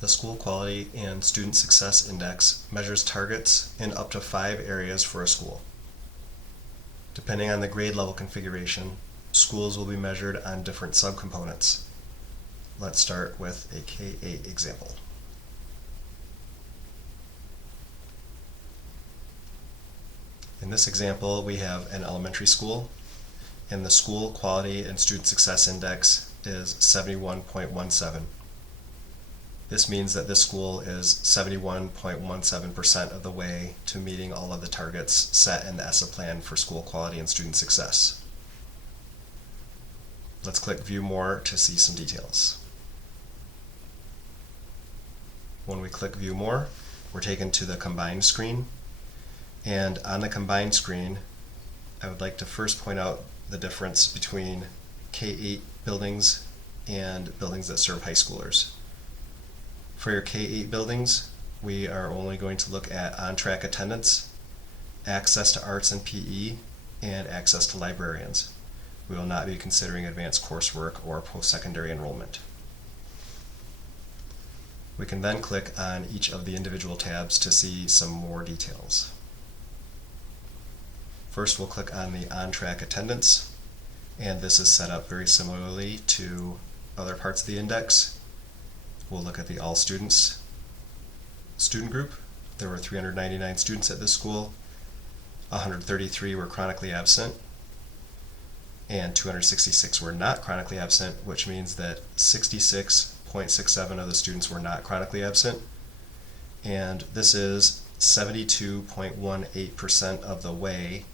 The School Quality and Student Success Index measures targets in up to 5 areas for a school. Depending on the grade level configuration, schools will be measured on different subcomponents. Let's start with a K-8 example. In this example, we have an elementary school, and the School Quality and Student Success Index is 71.17. This means that this school is 71.17% of the way to meeting all of the targets set in the ESSA Plan for School Quality and Student Success. Let's click View More to see some details. When we click View More, we're taken to the Combined screen. And on the Combined screen, I would like to first point out the difference between K-8 buildings and buildings that serve high schoolers. For your K-8 buildings, we are only going to look at on-track attendance, access to arts and PE, and access to librarians. We will not be considering advanced coursework or post-secondary enrollment. We can then click on each of the individual tabs to see some more details. First, we'll click on the on-track attendance, and this is set up very similarly to other parts of the index. We'll look at the all students student group. There were 399 students at this school. 133 were chronically absent, and 266 were not chronically absent, which means that 66.67 of the students were not chronically absent. And this is 72.18% of the way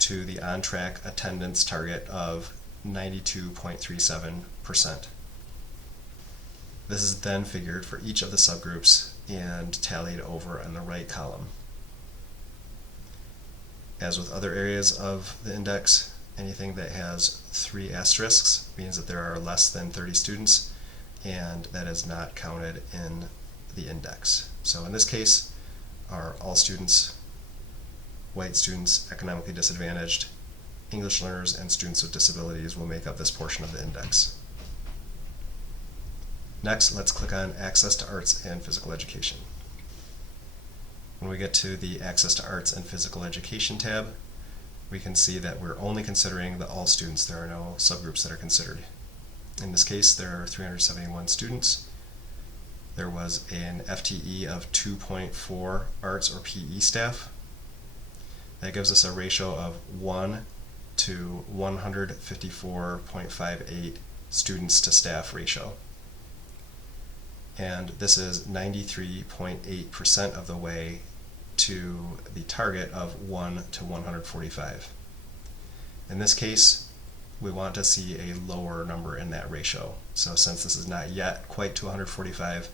to the on-track attendance target of 92.37%. This is then figured for each of the subgroups and tallied over in the right column. As with other areas of the index, anything that has 3 asterisks means that there are less than 30 students, and that is not counted in the index. So in this case, our all students, white students, economically disadvantaged, English learners, and students with disabilities will make up this portion of the index. Next, let's click on Access to Arts and Physical Education. When we get to the Access to Arts and Physical Education tab, we can see that we're only considering the all students. There are no subgroups that are considered. In this case, there are 371 students. There was an FTE of 2.4 arts or PE staff. That gives us a ratio of 1 to 154.58 students to staff ratio. And this is 93.8% of the way to the target of 1 to 145. In this case, we want to see a lower number in that ratio. So since this is not yet quite to 145,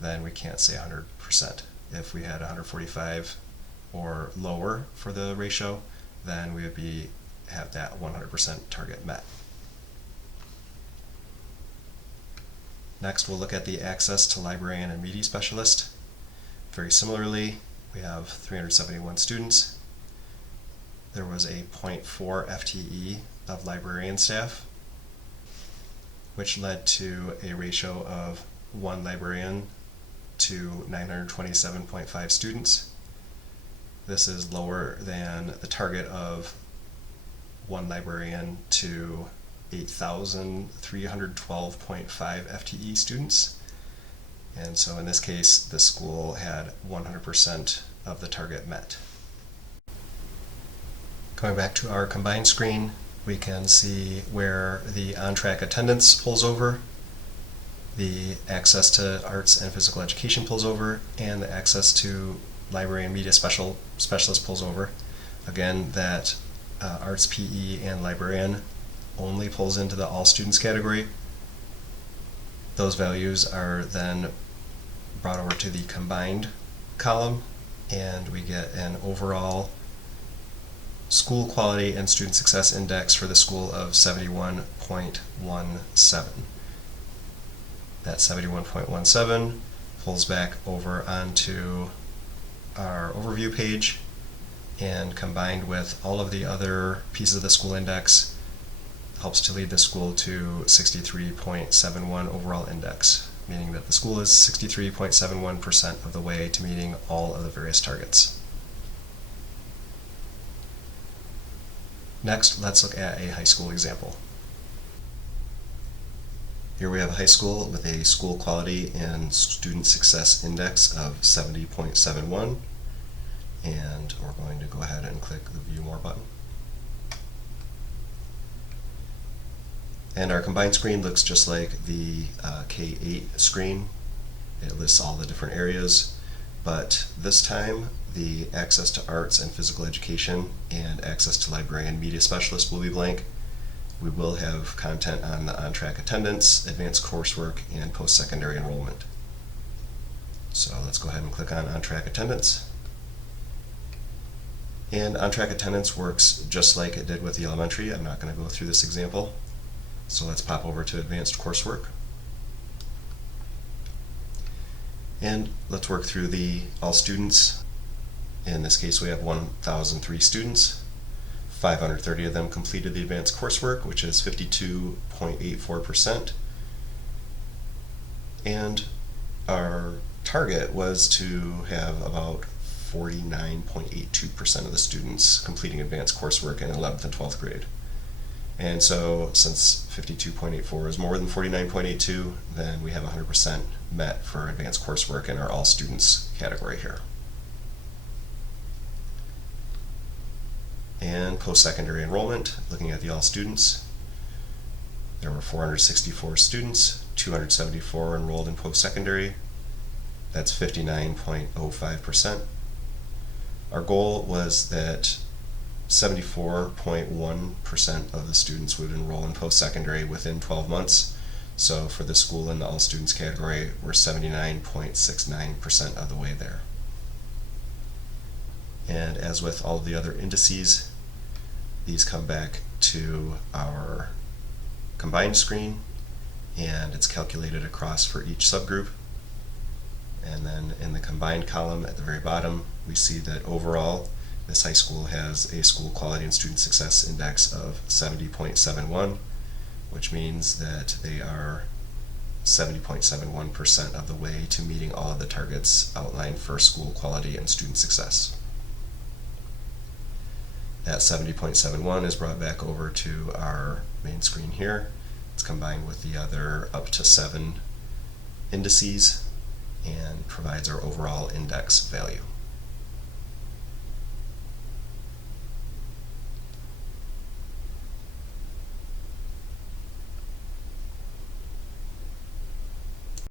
then we can't say 100%. If we had 145 or lower for the ratio, then we would have that 100% target met. Next, we'll look at the access to librarian and media specialist. Very similarly, we have 371 students. There was a 0.4 FTE of librarian staff, which led to a ratio of 1 librarian to 927.5 students. This is lower than the target of 1 librarian to 8,312.5 FTE students. And so in this case, the school had 100% of the target met. Going back to our combined screen, we can see where the on-track attendance pulls over, the access to arts and physical education pulls over, and the access to library and media specialist pulls over. Again, that arts, PE, and librarian only pulls into the all students category. Those values are then brought over to the combined column, and we get an overall School Quality and Student Success Index for the school of 71.17. That 71.17 pulls back over onto our overview page, and combined with all of the other pieces of the school index, helps to lead the school to 63.71 overall index, meaning that the school is 63.71% of the way to meeting all of the various targets. Next, let's look at a high school example. Here we have a high school with a school quality and student success index of 70.71, and we're going to go ahead and click the View More button. And our combined screen looks just like the K-8 screen. It lists all the different areas, but this time the access to arts and physical education and access to librarian and media specialist will be blank. We will have content on the on-track attendance, advanced coursework, and post-secondary enrollment. So let's go ahead and click on on-track attendance. And on-track attendance works just like it did with the elementary. I'm not going to go through this example. So let's pop over to advanced coursework. And let's work through the all students. In this case, we have 1,003 students. 530 of them completed the advanced coursework, which is 52.84%. And our target was to have about 49.82% of the students completing advanced coursework in 11th and 12th grade. And so since 52.84 is more than 49.82, then we have 100% met for advanced coursework in our all students category here. And post-secondary enrollment, looking at the all students, there were 464 students, 274 enrolled in post-secondary. That's 59.05%. Our goal was that 74.1% of the students would enroll in post-secondary within 12 months. So for the school in the all students category, we're 79.69% of the way there. And as with all of the other indices, these come back to our combined screen, and it's calculated across for each subgroup. And then in the combined column at the very bottom, we see that overall, this high school has a school quality and student success index of 70.71, which means that they are 70.71% of the way to meeting all of the targets outlined for school quality and student success. That 70.71 is brought back over to our main screen here. It's combined with the other up to 7 indices and provides our overall index value.